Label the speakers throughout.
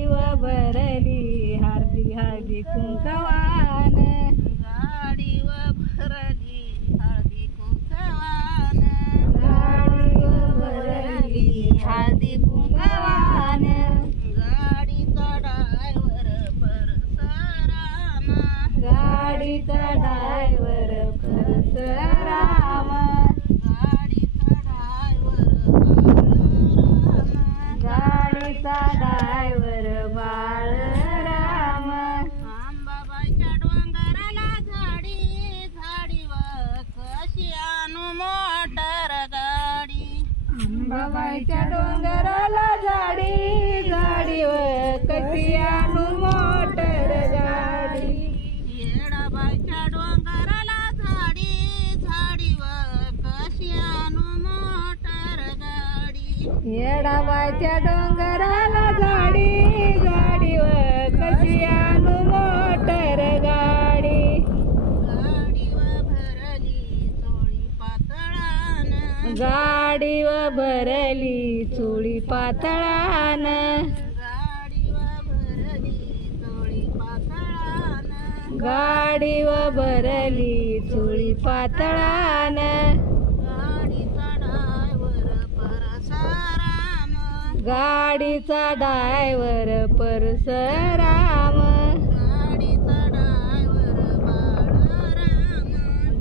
Speaker 1: जीवा भरली hearty hearty कुंकवान. पायच्या डोंगराला झाडी झाडीवर कशी आणून मोटर गाडी?
Speaker 2: येडाबाईच्या डोंगराला झाडी झाडीवर कशी आणून मोटर गाडी?
Speaker 1: येडाबाईच्या डोंगराला झाडी झाडीवर कशी आणू गाडीव भरली चोळी पातळान. गाडीव भरली चोळी पातळान. गाडीचा डायवर परसराम.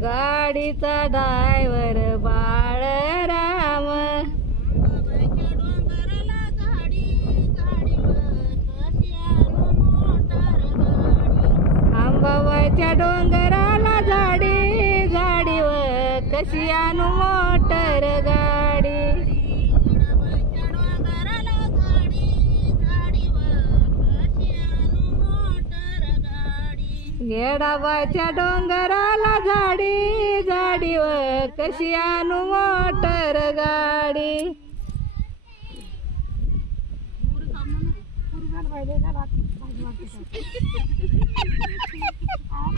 Speaker 1: गाडीचा डायवर बाळ आंबाबाईच्या डोंगराला झाडी झाडीव कशी आणू मोटर गाडी? येडाबाच्या डोंगराला झाडी झाडीव कशी आणू मोटर गाडी?
Speaker 3: 私もありがとうございます。